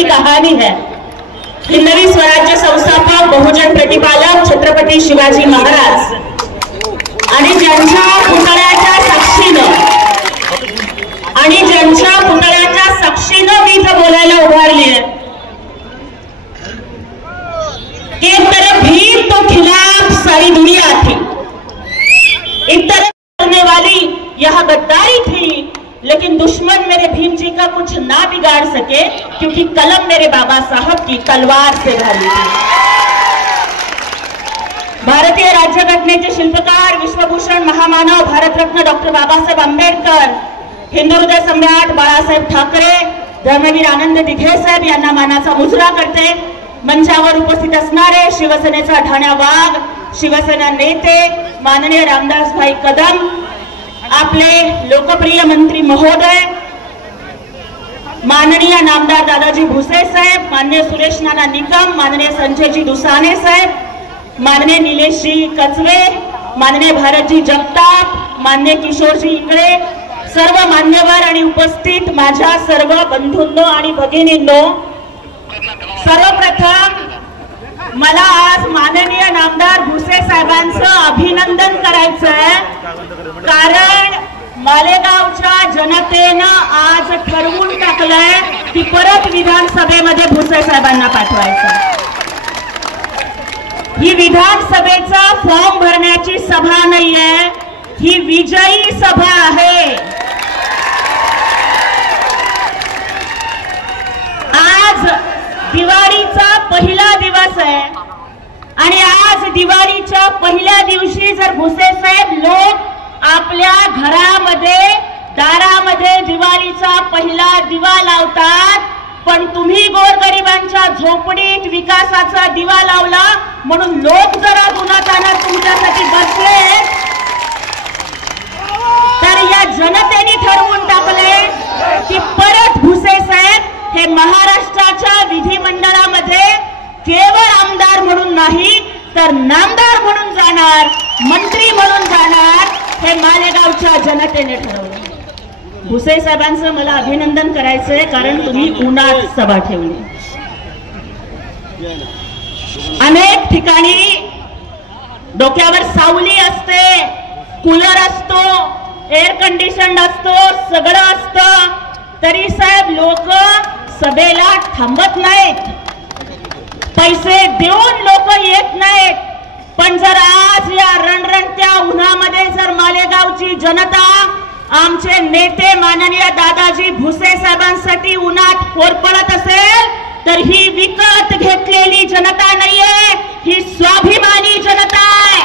की कहानी है। हिंदवी स्वराज्य संस्थापक, बहुजन प्रतिपालक छत्रपती शिवाजी महाराज आणि ज्यांच्या पुतळ्याच्या साक्षीनं मी इथं बोलायला उभारली है। एक तरफ भीम तो खिलाफ सारी दुनिया थी, एक तरफ करने वाली यह गद्दारी थी, लेकिन दुश्मन मेरे भीम जी का कुछ ना बिगाड़ सके, क्योंकि कलम मेरे बाबा साहब की तलवार से भरी थी। भारतीय राज्यघटनेचे शिल्पकार, विश्वभूषण महामानव भारतरत्न डॉक्टर बाबासाहेब आंबेडकर, हिंदू हृदय सम्राट बाळासाहेब ठाकरे, धर्मवीर आनंद दिघे साहेब यांना मानाचा मुजरा करते। मंचावर उपस्थित असणारे शिवसेनेचा ठाण्या वाघ, शिवसेना नेते माननीय रामदास भाई कदम, आपले लोकप्रिय मंत्री महोदय माननीय नामदार दादाजी भुसे साहेब, माननीय सुरेश नाना निकम, माननीय संजयजी दुसाने साहेब, माननीय निलेशजी कचवे, माननीय भारतजी जगताप, माननीय किशोरजी इंगळे, सर्व मान्यवर आणि उपस्थित माझ्या सर्व बंधूंनो आणि भगिनींनो, सर्वप्रथम मला आज माननीय नामदार भुसे साहेबांचं अभिनंदन करायचं आहे, कारण मालेगावच्या जनतेनं आज ठरवून टाकलंय की परत विधानसभेमध्ये भुसे साहेबांना पाठवायचं। ही विधानसभेचा फॉर्म भरण्याची सभा नाहीये, ही विजयी सभा आहे। आज दिवाळीचा पहिला दिवस आहे आणि आज दिवाळीच्या पहिल्या दिवशी जर भुसे साहेब लोक आपल्या घरामध्ये दारामध्ये दिवाळीचा पहिला दिवा लावतात, पण तुम्ही गोरगरिबांच्या झोपडीत विकासाचा दिवा लावला म्हणून लोक जरा उन्हातान्हात तुमच्यासाठी बसले, तर या जनतेने ठरवून टाकले की परत भुसे साहेब हे महाराष्ट्राच्या विधिमंडळामध्ये केवळ आमदार म्हणून नाही तर नामदार म्हणून जाणार, मंत्री म्हणून जाणार, हे मालेगावच्या जनतेने ठरवलं। भुसे साहेबांचं मला अभिनंदन करायचंय, कारण तुम्ही उन्हात सभा ठेवली। अनेक ठिकाणी डोक्यावर सावली असते, कूलर असतो, एअर कंडिशन असतो, सगळं असतं, तरी साहेब लोक सभेला थांबत नाहीत, पैसे देऊन लोक येत नाहीत। पण जर आज या रणरणत्या उन्हामध्ये जर मालेगावची जनता आमचे नेते माननीय दादाजी भुसे साहेबांसाठी उन्हात होरपळत असेल, तर ही विकत घेतलेली जनता नाहीये, ही स्वाभिमानी जनता आहे।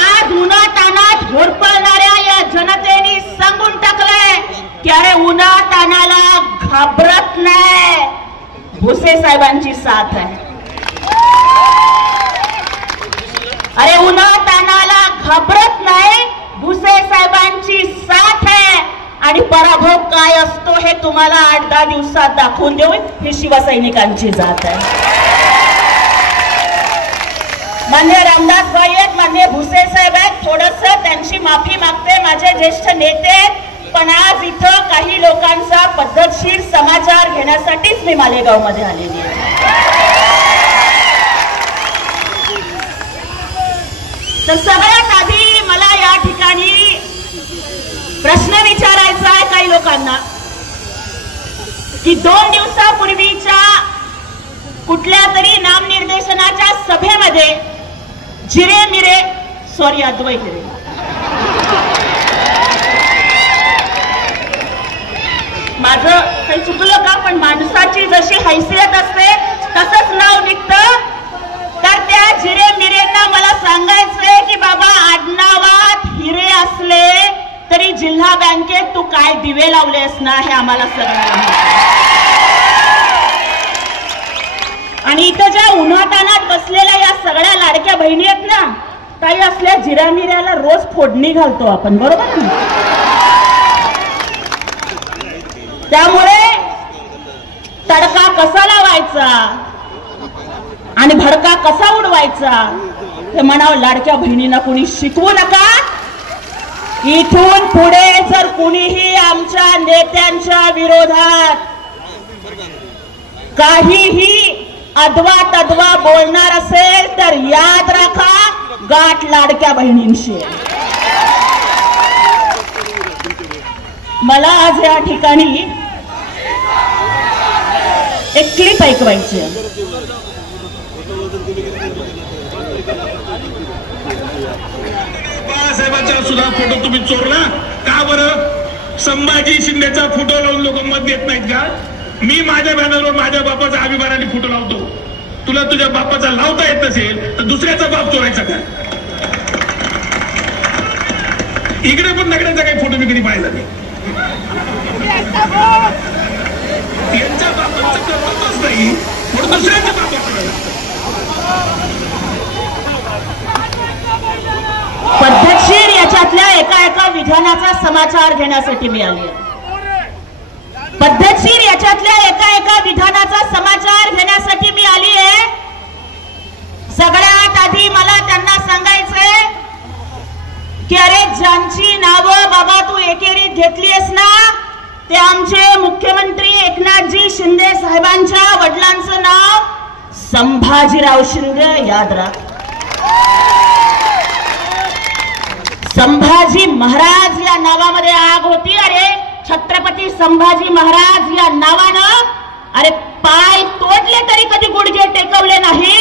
आज उन्हातान्हात होरपळणाऱ्या या जनतेने सांगून टाकलंय की अरे उन्हातान्हाला घाबरत नाही, भुसे साहेबांची साथ आहे। अरे उन्हातान्हाला घाबरत नाही, भुसे साहेबांची साथ आहे। आणि पराभव काय असतो हे तुम्हाला 8-10 दिवसात दाखवून देऊ, ही शिवसैनिकांची जात आहे। मान्य रामदास भाई आहेत, मान्य भुसे साहेब आहेत, थोडंसं त्यांची माफी मागते, माझे ज्येष्ठ नेते आहेत, पण आज इथं काही लोकांचा पद्धतशीर समाचार घेण्यासाठीच मी मालेगाव मध्ये आलेली आहे। तर सगळ्यात आधी मला या ठिकाणी प्रश्न विचारायचा आहे काही लोकांना की 2 दिवसापूर्वीच्या कुठल्या तरी नामनिर्देशनाच्या सभेमध्ये अद्वै हिरे माझं काही चुकलं का, पण माणसाची जशी हैसियत असते तसंच नाव निघतं, तर त्या मिरेंना मला सांगायचंय की बाबा आडनावात हिरे असले तरी जिल्हा बँकेत तू काय दिवे लावलेस ना हे आम्हाला सगळ्यांना माहिती। आणि इथं ज्या उन्हातान्हात बसलेल्या या सगळ्या लाडक्या बहिणी आहेत ना, काही असल्या जिऱ्यामिऱ्याला रोज फोडणी घालतो आपण, बरोबर ना? त्यामुळे तडका कसा लावायचा आणि भडका कसा उडवायचा हे म्हणावं लाडक्या बहिणींना कोणी शिकवू नका, इथून पुढे जर कुणीही आमच्या नेत्यांच्या विरोधात काहीही अदवा तदवा बोलणार असेल तर याद राखा, गाठ लाडक्या बहिणींशी. मला आज या ठिकाणी एक क्लिप ऐकवायची आहे. बाळासाहेबांचा सुद्धा फोटो तुम्ही चोरला का बरं? संभाजी शिंदेचा फोटो लावून लोक मत देत नाहीत का? मी माझ्या बॅनरवर माझ्या बापाचा अभिमानाने फोटो लावतो. तुला तुझ्या बापाचा लावता येत नसेल तर दुसऱ्याचा बाप चोरायचा का? इकडे पण नगड्यांचा काही फोटो मी कधी पाहिला नाही. यांच्या बापाचं करतच नाही म्हणून दुसऱ्याच्या बापाचा. पद्धतशीर याच्यातल्या एका विधानाचा समाचार घेण्यासाठी मी आली आहे. पद्धतशीर याच्यातल्या एका विधानाचा समाचार घेण्यासाठी मी आली आहे. सगळ्यात आधी मला त्यांना सांगायचंय की अरे ज्यांची नावं बाबा तू एकेरीत घेतलीस ना, ते आमचे मुख्यमंत्री एकनाथजी शिंदे साहेबांच्या वडिलांचं नाव संभाजीराव शिंदे. याद राख, संभाजी महाराज या नावामध्ये आग होती. अरे छत्रपती संभाजी महाराज या नावानं अरे पाय तोडले तरी कधी गुडघे टेकवले नाही,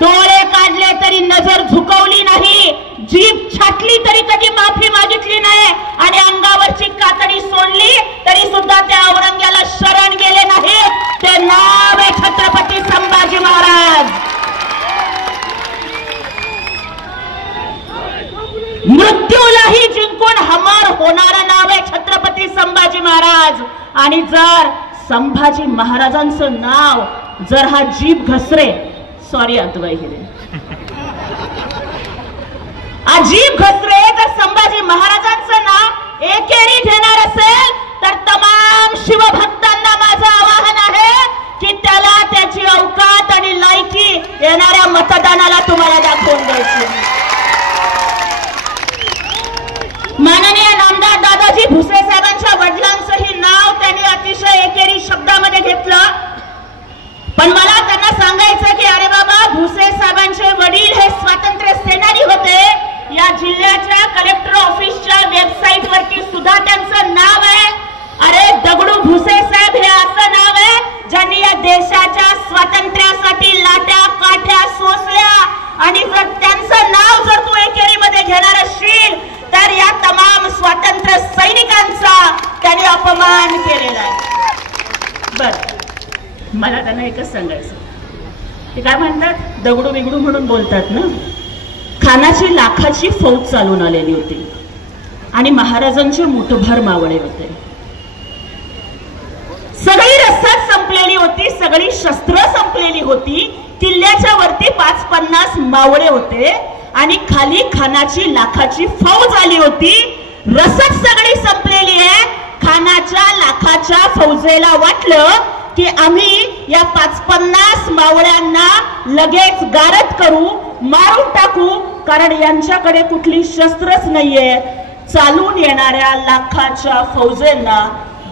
डोळे काढले तरी नजर झुकवली नाही, जीभ छाटली तरी कधी माफी मागितली नाही, आणि अंगावरची कातडी सोडली तरी सुद्धा त्या औरंग्याला शरण गेले नाही. ते नाव आहे छत्रपती संभाजी महाराज. मृत्यूलाही जिंकून हमर होणारं नाव आहे छत्रपती संभाजी महाराज. आणि जर संभाजी महाराजांचं नाव जर हा जीभ घसरे, सॉरी अद्वै हिरे, जीभ घसरे जर संभाजी महाराजांचं नाव एकेरी घेणार असेल तर तमाम शिवभक्तांना माझं आवाहन आहे की त्याला त्याची अवकात आणि लायकी येणाऱ्या मतदानाला तुम्हाला दाखवून द्यायची. माननीय नामदार दादाजी भुसे साहेबांच्या वडिलांचंही नाव त्यांनी अतिशय एकेरी शब्दामध्ये घेतलं. पण मला त्यांना सांगायचं की अरे बाबा, भुसे साहेबांचे वडील हे स्वातंत्र्य सेनानी होते. या जिल्ह्याच्या कलेक्टर ऑफिसच्या वेबसाईट वरती सुद्धा त्यांचं नाव आहे. अरे दगडू भुसे साहेब हे असं नाव आहे ज्यांनी या देशाच्या स्वातंत्र्यासाठी लाट्या काठ्या सोसल्या. आणि जर त्यांचं नाव जर तू एकेरीमध्ये घेणार असशील तर या तमाम स्वातंत्र्य सैनिकांचा त्यांनी अपमान केलेला आहे. बर, मला त्यांना एकच सांगायचं, ते काय म्हणतात, दगडू बिगडू म्हणून बोलतात ना. खानाची लाखाची फौज चालून आलेली होती आणि महाराजांचे मुठभर मावळे होते. सगळी रसद संपलेली होती, सगळी शस्त्र संपलेली होती. किल्ल्याच्या वरती 5-50 मावळे होते आणि खाली खानाची लाखाची फौज आली होती. रसद सगळी संपलेली आहे. खानाच्या लाखाच्या फौजेला वाटलं की आम्ही या 5-50 मावळ्यांना लगेच गारद करू, मारून टाकू, कारण यांच्याकडे कुठली शस्त्रच नाहीये. चालून येणाऱ्या लाखाच्या फौजेंना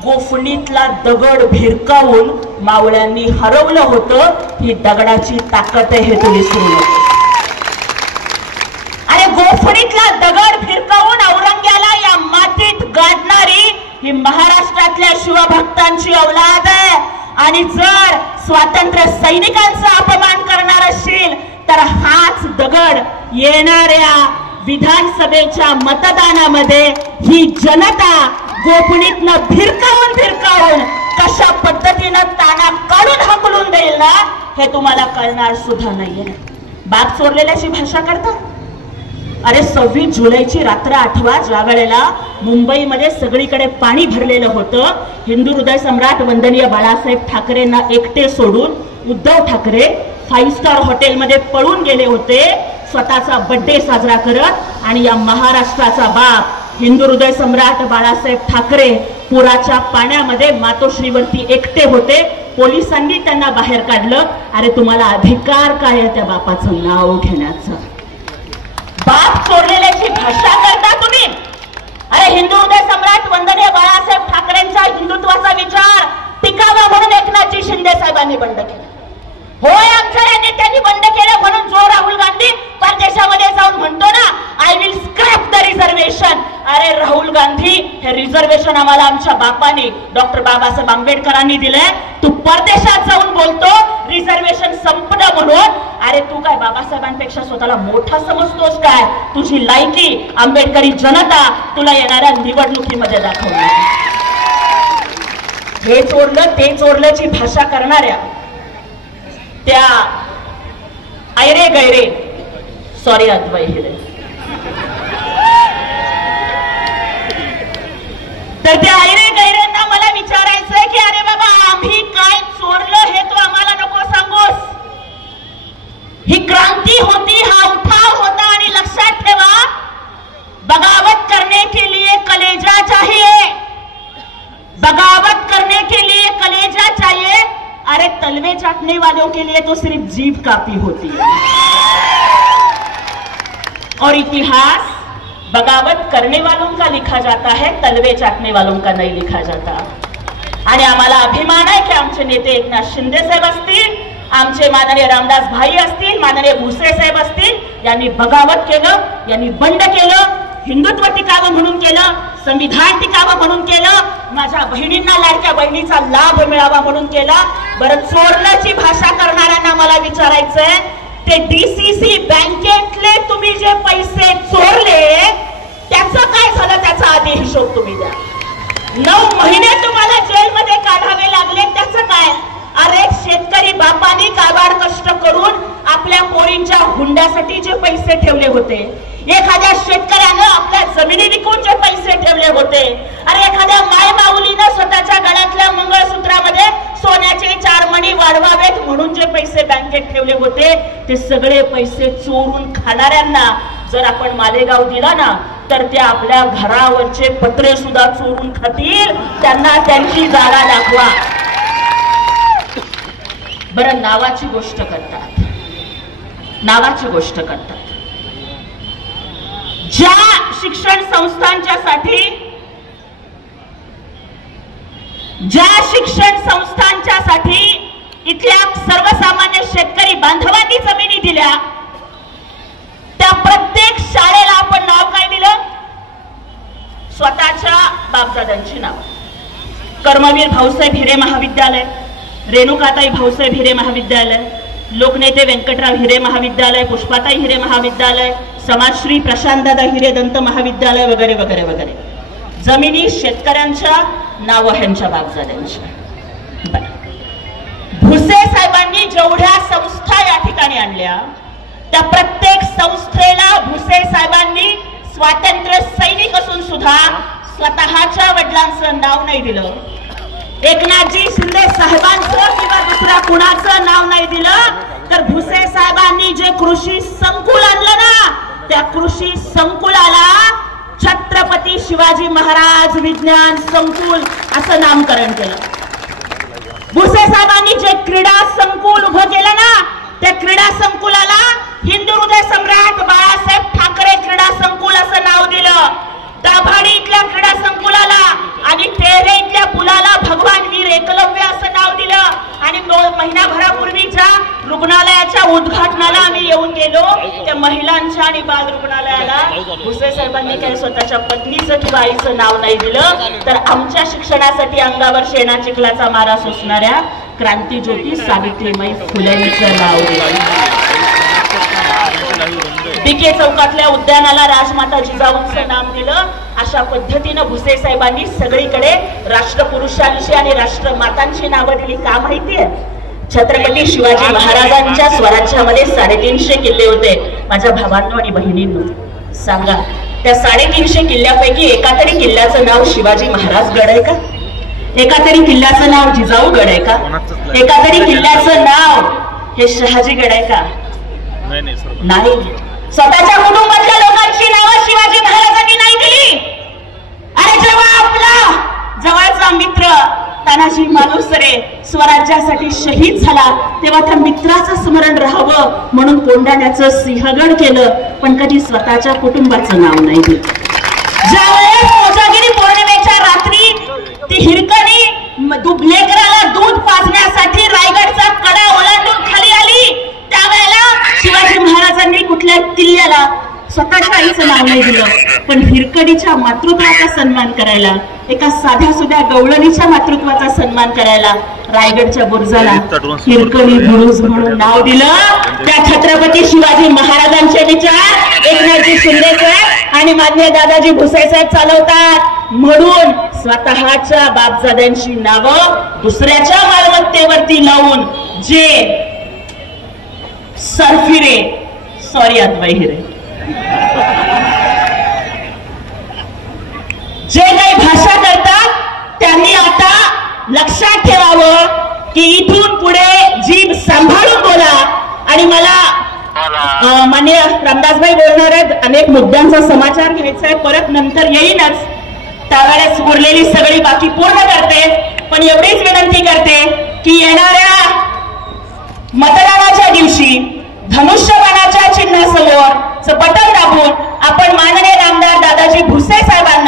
गोफणीतला दगड भिरकावून मावळ्यांनी हरवलं होतं. ही दगडाची ताकद आहे हे तुम्ही विसरू नका. अरे गोफणीतला दगड भिरकावून औरंग्याला या मातीत गाडणारी ही महाराष्ट्रातल्या शिवभक्तांची औलाद आहे. आणि जर स्वातंत्र्य सैनिकांचा अपमान करणार असशील तर हाच दगड येणाऱ्या विधानसभेच्या मतदानामध्ये ही जनता गोफणीतनं भिरकावून कशा पद्धतीनं ताना काढून हकलून देईल ना, हे तुम्हाला कळणार सुद्धा नाहीये. बाप चोरलेल्याची भाषा करता. अरे 26 जुलैची रात्र आठवा, ज्या वेळेला मुंबईमध्ये सगळीकडे पाणी भरलेलं होतं, हिंदू हृदय सम्राट वंदनीय बाळासाहेब ठाकरेंना एकटे सोडून उद्धव ठाकरे 5 स्टार हॉटेलमध्ये पळून गेले होते स्वतःचा बर्थडे साजरा करत. आणि या महाराष्ट्राचा बाप हिंदू हृदय सम्राट बाळासाहेब ठाकरे पुराच्या पाण्यामध्ये मातोश्रीवरती एकटे होते. पोलिसांनी त्यांना बाहेर काढलं. अरे तुम्हाला अधिकार काय आहे त्या बापाचं नाव घेण्याचा? बाप चोरलेल्याची भाषा करता तुम्ही. अरे हिंदू हृदय सम्राट वंदनीय बाळासाहेब ठाकरेंच्या हिंदुत्वाचा विचार टिकावा म्हणून एकनाथजी शिंदे साहेबांनी बंड केलं. होय, आमच्या या नेत्यांनी बंड केलं म्हणून जो राहुल गांधी परदेशामध्ये जाऊन म्हणतो ना, I will scrap the reservation. अरे राहुल गांधी, हे रिझर्वेशन आम्हाला आमच्या बापाने डॉक्टर बाबासाहेब आंबेडकरांनी दिलंय. तू परदेशात जाऊन बोलतो रिझर्वेशन संपलं म्हणून. अरे तू काय बाबासाहेबांपेक्षा स्वतःला मोठा समजतोस काय? तुझी लायकी आंबेडकरी जनता तुला येणाऱ्या निवडणुकीमध्ये दाखवली. हे चोरलं ते चोरल्याची भाषा करणाऱ्या त्या ऐरे गैरे, सॉरी अद्वै हिरे, तर त्या ऐरे गैरेंना मला विचारायचंय की अरे बाबा, आम्ही काय चोरलं हे तू आम्हाला नको सांगूस. ही क्रांती होती, हा उठाव होता. आणि लक्षात ठेवा, बगावत करने के लिए कलेजा चाहिए, बगावत करने के लिए कलेजा चाहिए. अरे तलवे चाटने वालों के लिए तो सिर्फ जीभ काफी होती है. और इतिहास बगावत करने वालों का लिखा जाता है, तलवे चाटने वालों का नहीं लिखा जाता. आणि आम्हाला अभिमान आहे की आमचे नेते एकनाथ शिंदे साहेब असतील, आमचे माननीय रामदास भाई असतील, माननीय भुसे साहेब असतील, यांनी बगावत केलं, यांनी बंड केलं, हिंदुत्व टिकावं म्हणून केलं, संविधान टिकावं म्हणून केलं, माझ्या बहिणींना लाडक्या बहिणीचा लाभ मिळावा म्हणून केला. बरं, चोरल्याची भाषा करणाऱ्यांना मला विचारायचंय, ते डीसीसी बँकेतले तुम्ही जे पैसे चोरले त्याचं काय झालं? त्याचा आधी हिशोब तुम्ही द्या. 9 महिने तुम्हाला जेलमध्ये काढावे लागले, त्याचं काय? अरे शेतकरी बापांनी काबाड कष्ट करून आपल्या पोरींच्या हुंड्यासाठी जे पैसे ठेवले होते, एखाद्या शेतकऱ्यानं आपल्या जमिनी विकून जे पैसे ठेवले होते, अरे एखाद्या माय माऊलीनं स्वतःच्या गळ्यातल्या मंगळसूत्रामध्ये सोन्याचे 4 मणी वाढवावेत म्हणून जे पैसे बँकेत ठेवले होते, ते सगळे पैसे चोरून खाणाऱ्यांना जर आपण मालेगाव दिला ना, तर ते आपल्या घरावरचे पत्रे सुद्धा चोरून खातील. त्यांना त्यांची जागा दाखवा. बरं, नावाची गोष्ट करतात, नावाची गोष्ट करतात. ज्या शिक्षण संस्थांच्यासाठी इथल्या सर्वसामान्य शेतकरी बांधवांनी जमिनी दिल्या, त्या प्रत्येक शाळेला आपण नाव काय दिलं? स्वतःच्या बापदादांची नाव. कर्मवीर भाऊसाहेब हिरे महाविद्यालय, रेणुकाताई भाऊसाहेब हिरे महाविद्यालय, लोकनेते व्यंकटराव हिरे महाविद्यालय, पुष्पाताई हिरे महाविद्यालय, समाजश्री प्रशांतदादा हिरे दंत महाविद्यालय वगैरे वगैरे वगैरे. जमिनी शेतकऱ्यांच्या, नाव ह्यांच्या बापजाद्यांच्या. भुसे साहेबांनी जेवढ्या संस्था या ठिकाणी आणल्या, त्या प्रत्येक संस्थेला भुसे साहेबांनी स्वातंत्र्य सैनिक असून सुद्धा स्वतःच्या वडिलांचं नाव नाही दिलं. एकनाथजी शिंदे साहेबांचं किंवा दुसऱ्या कुणाचं नाव नाही दिलं. तर भुसे साहेबांनी जे कृषी संकुल आणलं ना, त्या कृषी संकुलाला छत्रपती शिवाजी महाराज विज्ञान संकुल असं नामकरण केलं. भुसे साहेबांनी जे क्रीडा संकुल उभं केलं ना, त्या क्रीडा संकुलाला हिंदू हृदय सम्राट बाळासाहेब ठाकरे क्रीडा संकुल असं नाव दिलं. दाभाडी इथल्या क्रीडा संकुलाला आणि टेहरे इथल्या पुलाला भगवान वीर एकलव्य असं नाव दिलं. आणि महिनाभरापूर्वीच्या रुग्णालयाच्या उद्घाटनाला आम्ही येऊन गेलो. त्या महिलांच्या आणि बाल रुग्णालयाला भुसे साहेबांनी काही स्वतःच्या पत्नीचं किंवा आईचं नाव नाही दिलं, तर आमच्या शिक्षणासाठी अंगावर शेणा चिखलाचा मारा सोसणाऱ्या क्रांतीज्योती सावित्रीबाई फुलेंचं नाव दिलं. बीके चौकातल्या उद्यानाला राजमाता जिजाऊंचं नाव दिलं. अशा पद्धतीनं भुसे साहेबांनी सगळीकडे राष्ट्रपुरुषांची आणि राष्ट्रमातांची नावं दिली. का माहितीये? छत्रपती शिवाजी महाराजांच्या स्वराज्यामध्ये 350 किल्ले होते. माझ्या भावांनो आणि बहिणींनो सांगा, त्या 350 किल्ल्यापैकी एका तरी किल्ल्याचं नाव शिवाजी महाराज गड आहे का? एका तरी किल्ल्याचं नाव जिजाऊ गड आहे का? एका तरी किल्ल्याचं नाव हे शहाजी गड आहे का? नाही. स्वतःच्या कुटुंबातल्या लोकांची नावं शिवाजी महाराजांनी नाही दिली. अरे जेव्हा आपला जवळचा मित्र तानाजी मालुसरे स्वराज्यासाठी शहीद झाला, तेव्हा त्या मित्राचं स्मरण राहावं म्हणून कोंढाण्याचं सिंहगड केलं, पण कधी स्वतःच्या कुटुंबाचं नाव नाही दिलं. ज्यावेळेस हिरकणी लेकराला दूध पाजण्यासाठी रायगडचा कडा ओलांडून खाली आली, त्यावेळेला शिवाजी महाराजांनी कुठल्या किल्ल्याला स्वतःच्या आईचं नाव नाही दिलं, पण हिरकणीच्या मातृत्वाचा सन्मान करायला, एका साध्या सुध्या गवळणीच्या मातृत्वाचा सन्मान करायला रायगडच्या बुरुजाला हिरकणी बुरुज म्हणून नाव दिलं. त्या छत्रपती शिवाजी महाराजांचे विचार एकनाथजी शिंदे साहेब आणि माननीय दादाजी भुसे साहेब चालवतात. म्हणून स्वतःच्या बापजाद्यांची नावं दुसऱ्याच्या मालमत्तेवरती लावून जे सरफिरे, सॉरी अद्वैहिरे, जे काही भाषा करतात त्यांनी आता लक्षात ठेवावं की इथून पुढे जीभ सांभाळून बोला. आणि मला माननीय रामदासभाई बोलणार आहेत, अनेक मुद्द्यांचा समाचार घ्यायचा आहे, परत नंतर येईनच, त्यावेळेस उरलेली सगळी बाकी पूर्ण करते. पण एवढीच विनंती करते की येणाऱ्या मतदानाच्या दिवशी धनुष्यबाणाच्या चिन्हासमोर बटन दाबून आपण माननीय आमदार दादाजी भुसे साहेबांना